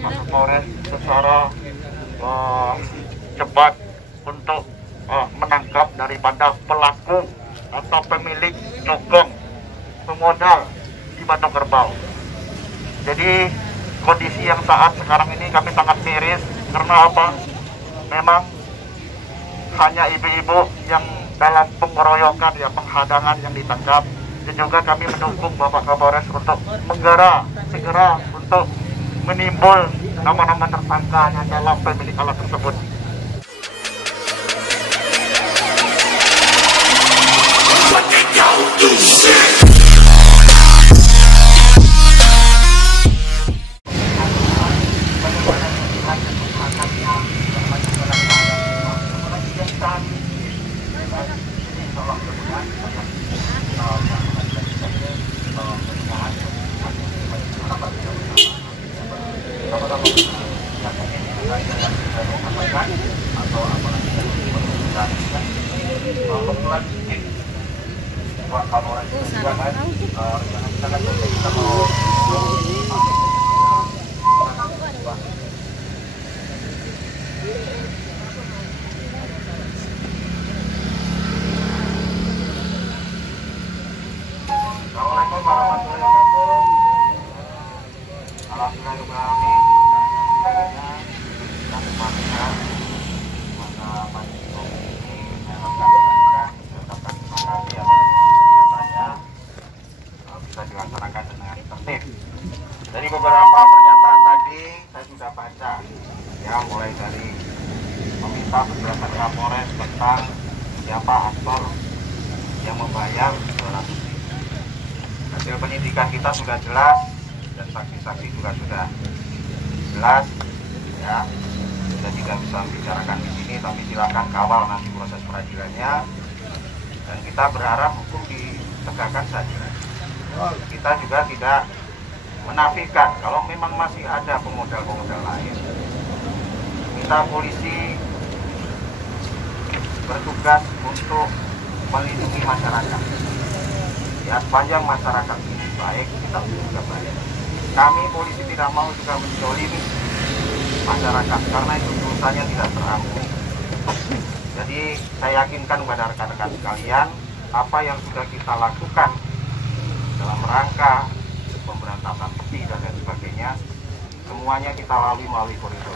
Kapolres secara cepat untuk menangkap daripada pelaku atau pemilik nyogong pemodal di Batok Kerbau. Jadi kondisi yang saat sekarang ini kami sangat miris karena apa? Memang hanya ibu-ibu yang dalam pengeroyokan ya, penghadangan yang ditangkap. Dan juga kami mendukung Bapak Kapolres untuk segera untuk menimbul nama-nama tersangka yang dalam pemilik alat tersebut. Dari beberapa pernyataan tadi saya sudah baca ya, mulai dari meminta penjelasan Kapolres tentang siapa aktor yang membayar 200.000. Hasil penyidikan kita sudah jelas dan saksi-saksi juga sudah jelas ya. Kita tidak bisa membicarakan di sini, tapi silakan kawal nanti proses peradilannya, dan kita berharap hukum ditegakkan saja. Kita juga tidak menafikan kalau memang masih ada pemodal-pemodal lain. Kita polisi bertugas untuk melindungi masyarakat. Ya, sepanjang masyarakat ini baik, kita juga baik. Kami polisi tidak mau juga menzalimi masyarakat karena itu dosanya tidak terampuni. Jadi saya yakinkan kepada rekan-rekan sekalian, apa yang sudah kita lakukan dalam rangka pemberantasan peti dan lain sebagainya, semuanya kita lalui melalui koridor.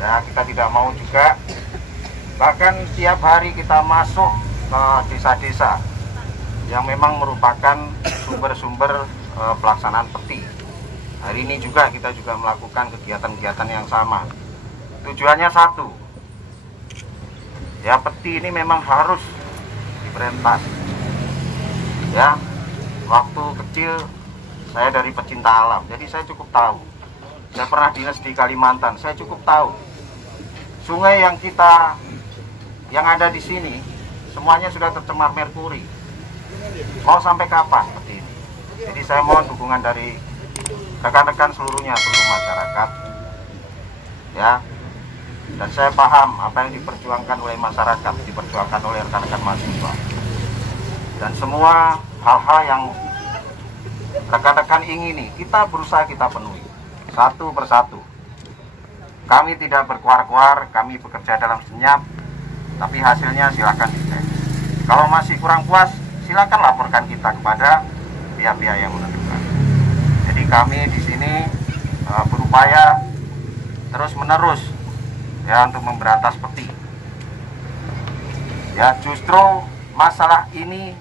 Ya, kita tidak mau juga, bahkan tiap hari kita masuk ke desa-desa yang memang merupakan sumber-sumber pelaksanaan peti. Hari ini juga kita juga melakukan kegiatan-kegiatan yang sama. Tujuannya satu, ya, peti ini memang harus diberantas. Ya, waktu kecil saya dari pecinta alam, jadi saya cukup tahu. Saya pernah dinas di Kalimantan, saya cukup tahu. Sungai yang ada di sini semuanya sudah tercemar merkuri. Mau sampai kapan seperti ini? Jadi saya mohon dukungan dari rekan-rekan seluruhnya, seluruh masyarakat. Ya. Dan saya paham apa yang diperjuangkan oleh masyarakat, diperjuangkan oleh rekan-rekan mahasiswa. Dan semua hal-hal yang rekan-rekan ingini, kita berusaha kita penuhi satu persatu. Kami tidak berkuar-kuar, kami bekerja dalam senyap, tapi hasilnya silakan dicek. Kalau masih kurang puas, silakan laporkan kita kepada pihak-pihak yang menentukan. Jadi kami di sini berupaya terus-menerus ya untuk memberantas peti. Ya, justru masalah ini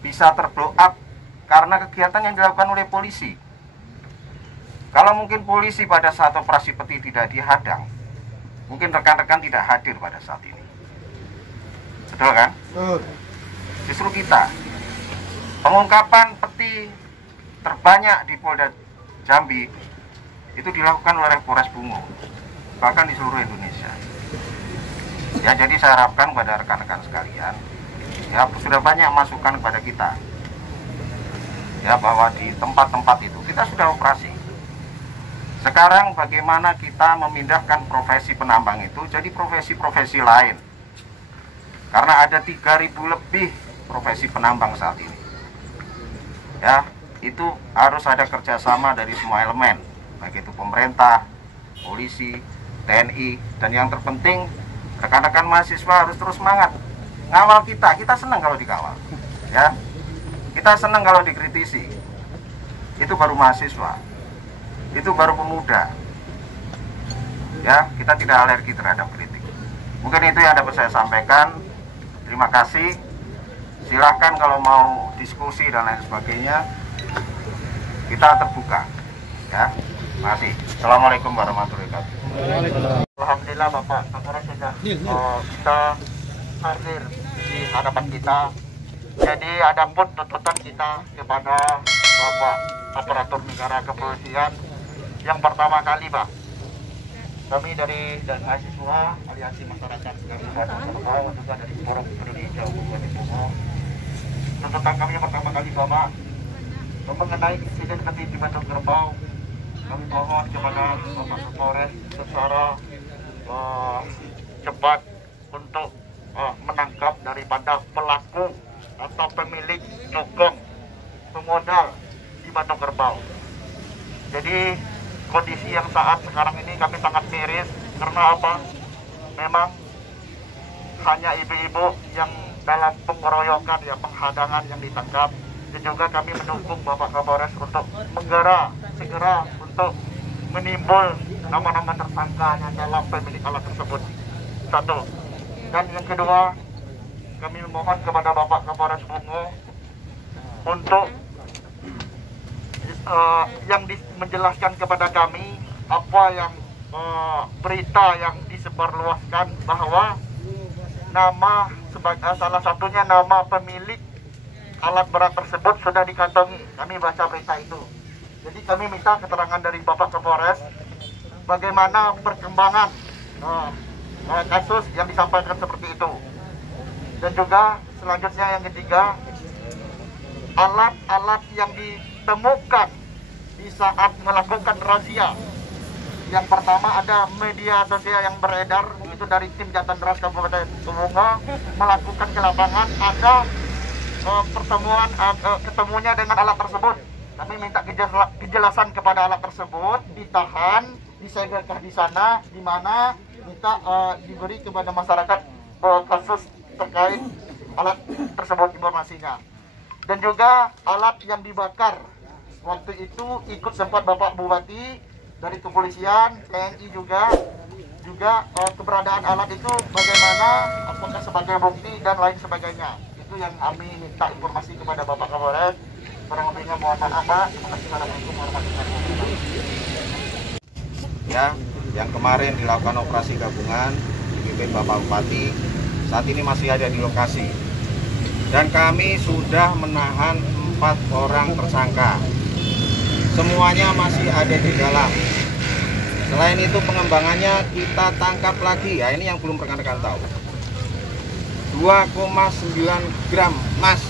bisa terblow up karena kegiatan yang dilakukan oleh polisi. Kalau mungkin polisi pada saat operasi peti tidak dihadang, mungkin rekan-rekan tidak hadir pada saat ini. Betul kan? Justru kita, pengungkapan peti terbanyak di Polda Jambi itu dilakukan oleh Polres Bungo, bahkan di seluruh Indonesia. Ya, jadi saya harapkan kepada rekan-rekan sekalian, ya, sudah banyak masukan kepada kita, ya, bahwa di tempat-tempat itu kita sudah operasi. Sekarang bagaimana kita memindahkan profesi penambang itu jadi profesi-profesi lain, karena ada 3.000 lebih profesi penambang saat ini. Ya, itu harus ada kerjasama dari semua elemen. baik itu pemerintah, polisi, TNI, dan yang terpenting rekan-rekan mahasiswa harus terus semangat ngawal kita. Kita senang kalau dikawal, ya. Kita senang kalau dikritisi. Itu baru mahasiswa, itu baru pemuda, ya. Kita tidak alergi terhadap kritik. Mungkin itu yang dapat saya sampaikan. Terima kasih. Silahkan kalau mau diskusi dan lain sebagainya, kita terbuka, ya. Terima kasih. Assalamualaikum warahmatullahi wabarakatuh. Alhamdulillah Bapak Kapolres sudah kita hadir di hadapan kita. Jadi ada pun tuntutan kita kepada Bapak Aparatur Negara Kepolisian. Yang pertama kali, Pak, kami dari mahasiswa Aliansi Masyarakat Kabupaten Kerbau, juga dari Forum Indonesia Kabupaten Kerbau. Tuntutan kami yang pertama kali, Bapak, mengenai insiden di Batok Kerbau, kami mohon kepada Bapak Kapolres secara cepat untuk menangkap daripada pelaku atau pemilik toko pemodal di Batok Kerbau. Jadi kondisi yang saat sekarang ini kami sangat miris karena apa? Memang hanya ibu-ibu yang dalam pengeroyokan, ya, penghadangan yang ditangkap. Dan juga kami mendukung Bapak Kapolres untuk segera untuk menimbul nama-nama tersangka yang dalam pemilik alat tersebut. Satu. Dan yang kedua, kami memohon kepada Bapak Kapolres Bungo untuk menjelaskan kepada kami apa yang berita yang disebarluaskan bahwa nama salah satunya nama pemilik alat berat tersebut sudah dikantongi. Kami baca berita itu. Jadi kami minta keterangan dari Bapak Kapolres bagaimana perkembangan kasus yang disampaikan seperti itu. Dan juga selanjutnya yang ketiga, alat-alat yang ditemukan di saat melakukan razia. Yang pertama ada media sosial yang beredar, itu dari tim Jatan Ras Kabupaten Sumbawa melakukan ke lapangan, ada ketemunya dengan alat tersebut. Kami minta kejelasan kepada alat tersebut, ditahan, disegelkah di sana, di mana minta diberi kepada masyarakat kasus terkait alat tersebut informasinya. Dan juga alat yang dibakar, waktu itu ikut sempat Bapak Bupati dari kepolisian, TNI juga keberadaan alat itu bagaimana, apakah sebagai bukti dan lain sebagainya. Itu yang kami minta informasi kepada Bapak Kapolres. Kurang lebihnya mohon maaf, Pak. Terima kasih. Assalamualaikum warahmatullahi wabarakatuh. Ya, yang kemarin dilakukan operasi gabungan dipimpin Bapak Bupati, saat ini masih ada di lokasi. Dan kami sudah menahan 4 orang tersangka. Semuanya masih ada di dalam. Selain itu pengembangannya kita tangkap lagi, ya, ini yang belum rekan-rekan tahu. 2,9 gram emas.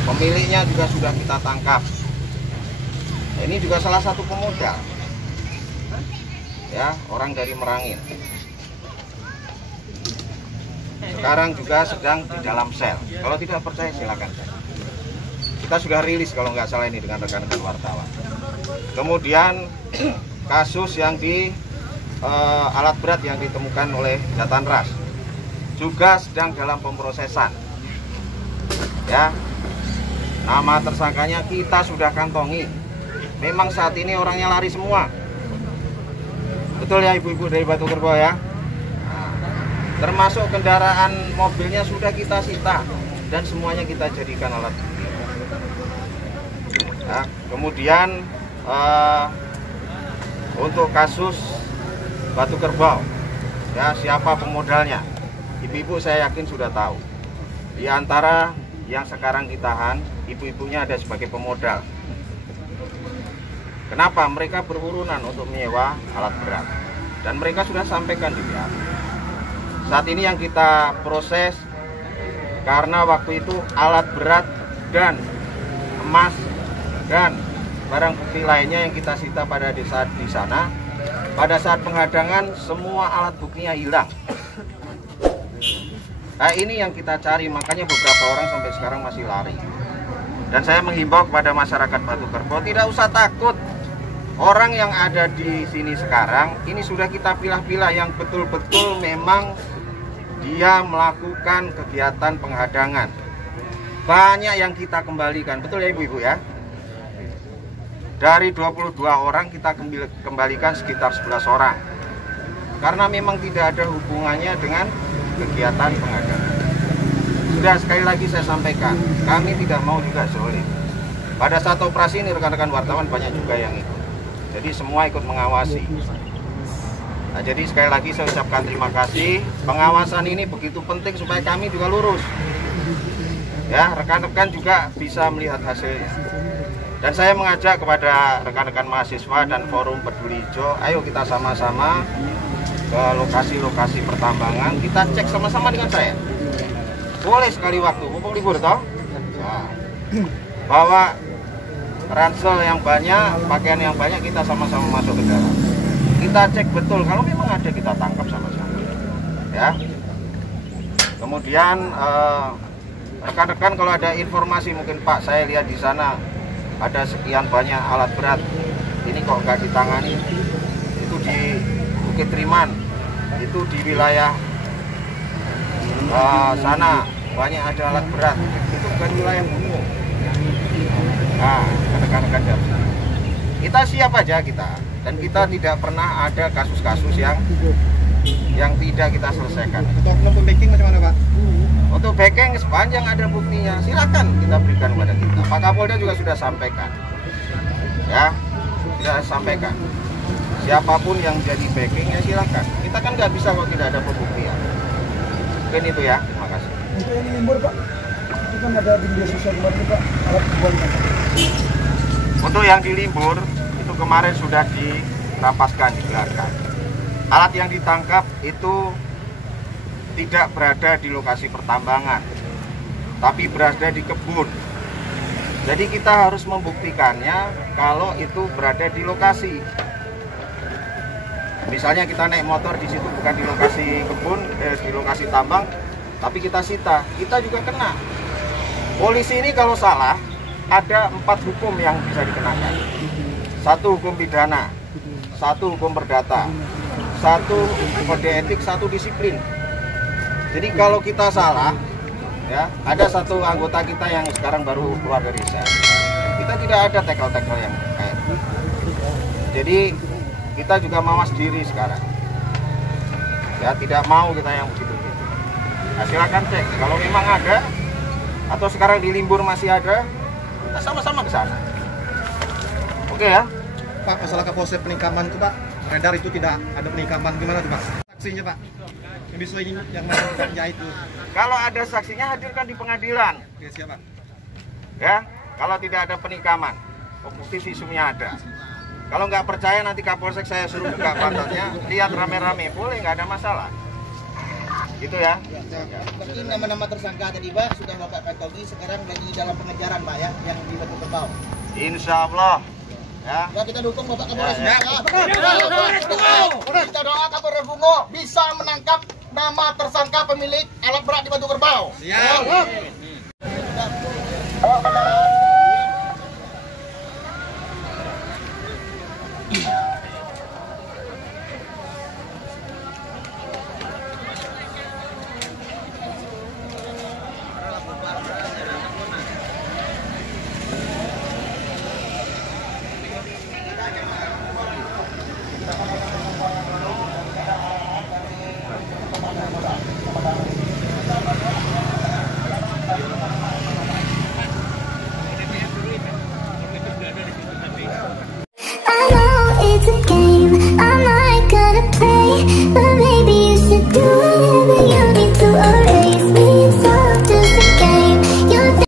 Pemiliknya juga sudah kita tangkap. Ini juga salah satu pemodal, ya, orang dari Merangin. Sekarang juga sedang di dalam sel. Kalau tidak percaya silakan. Kita sudah rilis kalau nggak salah ini dengan rekan-rekan wartawan. Kemudian kasus yang di alat berat yang ditemukan oleh Jatan Ras juga sedang dalam pemprosesan. Ya, nama tersangkanya kita sudah kantongi. Memang saat ini orangnya lari semua. Betul ya ibu-ibu dari Batok Kerbau, ya. Termasuk kendaraan mobilnya sudah kita sita dan semuanya kita jadikan alat bukti. Ya, kemudian untuk kasus Batok Kerbau, ya, siapa pemodalnya? Ibu-ibu saya yakin sudah tahu. Di antara yang sekarang ditahan, ibu-ibunya ada sebagai pemodal. Kenapa? Mereka berurunan untuk menyewa alat berat. Dan mereka sudah sampaikan di pihak. Saat ini yang kita proses, karena waktu itu alat berat dan emas dan barang bukti lainnya yang kita sita pada saat di sana, pada saat penghadangan semua alat buktinya hilang. Nah, ini yang kita cari, makanya beberapa orang sampai sekarang masih lari. Dan saya menghimbau kepada masyarakat Batok Kerbau tidak usah takut orang yang ada di sini sekarang ini sudah kita pilah-pilah yang betul-betul memang dia melakukan kegiatan penghadangan. Banyak yang kita kembalikan, betul ya ibu-ibu ya? Dari 22 orang kita kembalikan sekitar 11 orang. Karena memang tidak ada hubungannya dengan kegiatan penghadangan. Sudah sekali lagi saya sampaikan, kami tidak mau juga zolim. Pada saat operasi ini rekan-rekan wartawan banyak juga yang ikut. Jadi semua ikut mengawasi. Nah, jadi sekali lagi saya ucapkan terima kasih. Pengawasan ini begitu penting supaya kami juga lurus. Ya, rekan-rekan juga bisa melihat hasilnya. Dan saya mengajak kepada rekan-rekan mahasiswa dan Forum Peduli Hijau, ayo kita sama-sama ke lokasi-lokasi pertambangan, kita cek sama-sama dengan saya. Boleh sekali waktu, mumpung libur toh. Nah, bawa ransel yang banyak, pakaian yang banyak, kita sama-sama masuk ke dalam. Kita cek betul, kalau memang ada kita tangkap sama-sama. Ya. Kemudian rekan-rekan kalau ada informasi mungkin Pak, saya lihat di sana ada sekian banyak alat berat, ini kok nggak ditangani, itu di Bukit Triman, itu di wilayah sana banyak ada alat berat, itu bukan wilayah umum. Nah, rekan-rekan kita siap aja kita, dan kita tidak pernah ada kasus-kasus yang tidak kita selesaikan. Untuk backing macam mana Pak? Untuk backing sepanjang ada buktinya silakan kita berikan kepada kita. Pak Kapolda juga sudah sampaikan, ya sudah sampaikan. Siapapun yang jadi backing ya silakan. Kita kan nggak bisa kalau tidak ada pembuktian. Mungkin itu ya. Terima kasih. Untuk yang libur Pak, itu kan ada di media sosial kemarin Pak, alat buang. Untuk yang di Limbur itu kemarin sudah dirapaskan, digelarkan. Alat yang ditangkap itu tidak berada di lokasi pertambangan, tapi berada di kebun. Jadi kita harus membuktikannya kalau itu berada di lokasi. Misalnya kita naik motor di situ bukan di lokasi kebun, di lokasi tambang, tapi kita sita, kita juga kena. Polisi ini kalau salah ada 4 hukum yang bisa dikenakan. 1 hukum pidana, 1 hukum perdata, 1 kode etik, 1 disiplin. Jadi kalau kita salah, ya ada 1 anggota kita yang sekarang baru keluar dari sel. Kita tidak ada tackle-tackle yang kayak gitu. Jadi kita juga mawas diri sekarang. Ya tidak mau kita yang begitu-begitu. Nah, silakan cek. Kalau memang ada, atau sekarang di Limbur masih ada, kita sama-sama ke sana. Oke ya. Pak, masalah Kapolsek penikaman itu Pak, beredar itu tidak ada penikaman, gimana tuh Pak? Saksinya Pak, yang bisa yang kerja itu. Kalau ada saksinya hadirkan di pengadilan. Oke, siap Pak. Ya, kalau tidak ada penikaman, bukti visumnya ada. Kalau nggak percaya nanti Kapolsek saya suruh buka pantatnya, lihat rame-rame, boleh, nggak ada masalah. Gitu ya. Mungkin nama-nama tersangka tadi Pak sudah Bapak kantongi, sekarang lagi dalam pengejaran Pak ya, yang di Batu Kerbau. Insya Allah. Ya. Ya kita dukung Bapak Kapolres. Ya. Kita doa Kapolres Bungo bisa menangkap nama tersangka pemilik alat berat di Batu Kerbau. Siap. Ya.